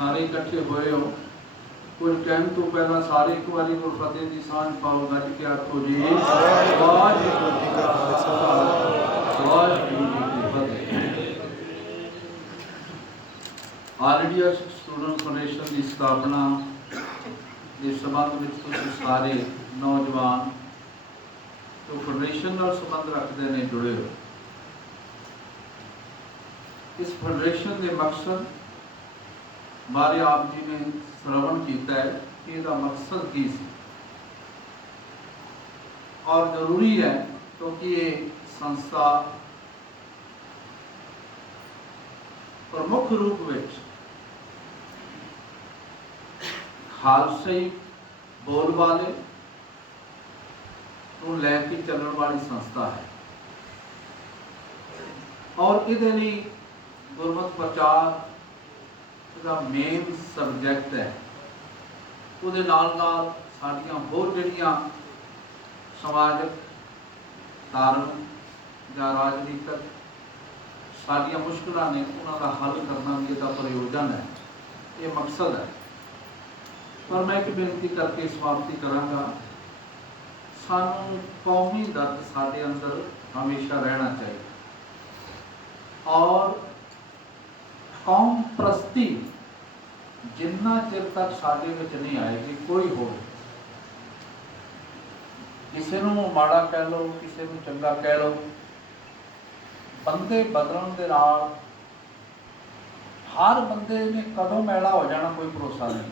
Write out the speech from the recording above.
ਸਾਰੇ ਇਕੱਠੇ ਹੋਏ ਹੋ। ਕੁਝ ਕਹਿਣ ਤੋਂ ਪਹਿਲਾਂ ਸਾਰੇ ਇੱਕ ਵਾਰੀ ਗੁਰਫਤਿਹ ਦੀ ਸਾਂਝ ਪਾਓ, ਗੱਜ ਕੇ ਆਖੋ ਜੀ। ਵਾਹਿਗੁਰੂ ਜੀ ਕਾ ਖਾਲਸਾ ਵਾਹਿਗੁਰੂ ਜੀ ਕੀ ਫਤਿਹ। ਆਲ ਇੰਡੀਆ ਸਟੂਡੈਂਟ ਫਾਊਂਡੇਸ਼ਨ ਦੀ ਸਥਾਪਨਾ ਦੇ ਸੰਬੰਧ ਵਿੱਚ ਤੁਸੀਂ ਸਾਰੇ ਨੌਜਵਾਨ ਜੋ ਫੈਡਰੇਸ਼ਨ ਨਾਲ ਸੰਬੰਧ ਰੱਖਦੇ ਨੇ, ਜੁੜੇ ਹੋ ਇਸ ਫੈਡਰੇਸ਼ਨ ਦੇ ਮਕਸਦ ਬਾਰੇ ਆਪ ਜੀ ਨੇ ਸ਼੍ਰਵਣ ਕੀਤਾ ਹੈ ਕਿ ਇਹਦਾ ਮਕਸਦ ਕੀ ਸੀ। ਔਰ ਜ਼ਰੂਰੀ ਹੈ ਕਿਉਂਕਿ ਇਹ ਸੰਸਥਾ ਪ੍ਰਮੁੱਖ ਰੂਪ ਵਿੱਚ ਖਾਲਸਾਈ ਬੋਲ ਵਾਲੇ ਨੂੰ ਲੈ ਕੇ ਚੱਲਣ ਵਾਲੀ ਸੰਸਥਾ ਹੈ। ਔਰ ਇਹਦੇ ਲਈ ਗੁਰਮਤਿ ਪ੍ਰਚਾਰ ਦਾ ਮੇਨ ਸਬਜੈਕਟ ਹੈ। ਉਹਦੇ ਨਾਲ ਨਾਲ ਸਾਡੀਆਂ ਹੋਰ ਜਿਹੜੀਆਂ ਸਮਾਜਿਕ ਧਾਰਮਿਕ ਜਾਂ ਰਾਜਨੀਤਿਕ ਸਾਡੀਆਂ ਮੁਸ਼ਕਲਾਂ ਨੇ, ਉਹਨਾਂ ਦਾ ਹੱਲ ਕਰਨਾ ਵੀ ਇਹਦਾ ਪ੍ਰਯੋਜਨ ਹੈ। ਇਹ ਮਕਸਦ ਹੈ। ਪਰ ਮੈਂ ਇੱਕ ਬੇਨਤੀ ਕਰਕੇ ਸਮਾਪਤੀ ਕਰਾਂਗਾ। ਸਾਨੂੰ ਕੌਮੀ ਦਰਦ ਸਾਡੇ ਅੰਦਰ ਹਮੇਸ਼ਾ ਰਹਿਣਾ ਚਾਹੀਦਾ। ਔਰ ਕੌਮ ਪ੍ਰਸਤੀ ਜਿੰਨਾ ਚਿਰ ਤੱਕ ਸਾਡੇ ਵਿੱਚ ਨਹੀਂ ਆਏਗੀ, ਕੋਈ ਹੋਰ ਕਿਸੇ ਨੂੰ ਮਾੜਾ ਕਹਿ ਲਓ, ਕਿਸੇ ਨੂੰ ਚੰਗਾ ਕਹਿ ਲਓ, ਬੰਦੇ ਬਦਲਣ ਦੇ ਨਾਲ ਹਰ ਬੰਦੇ ਨੇ ਕਦੋਂ ਮੈਲਾ ਹੋ ਜਾਣਾ, ਕੋਈ ਭਰੋਸਾ ਨਹੀਂ।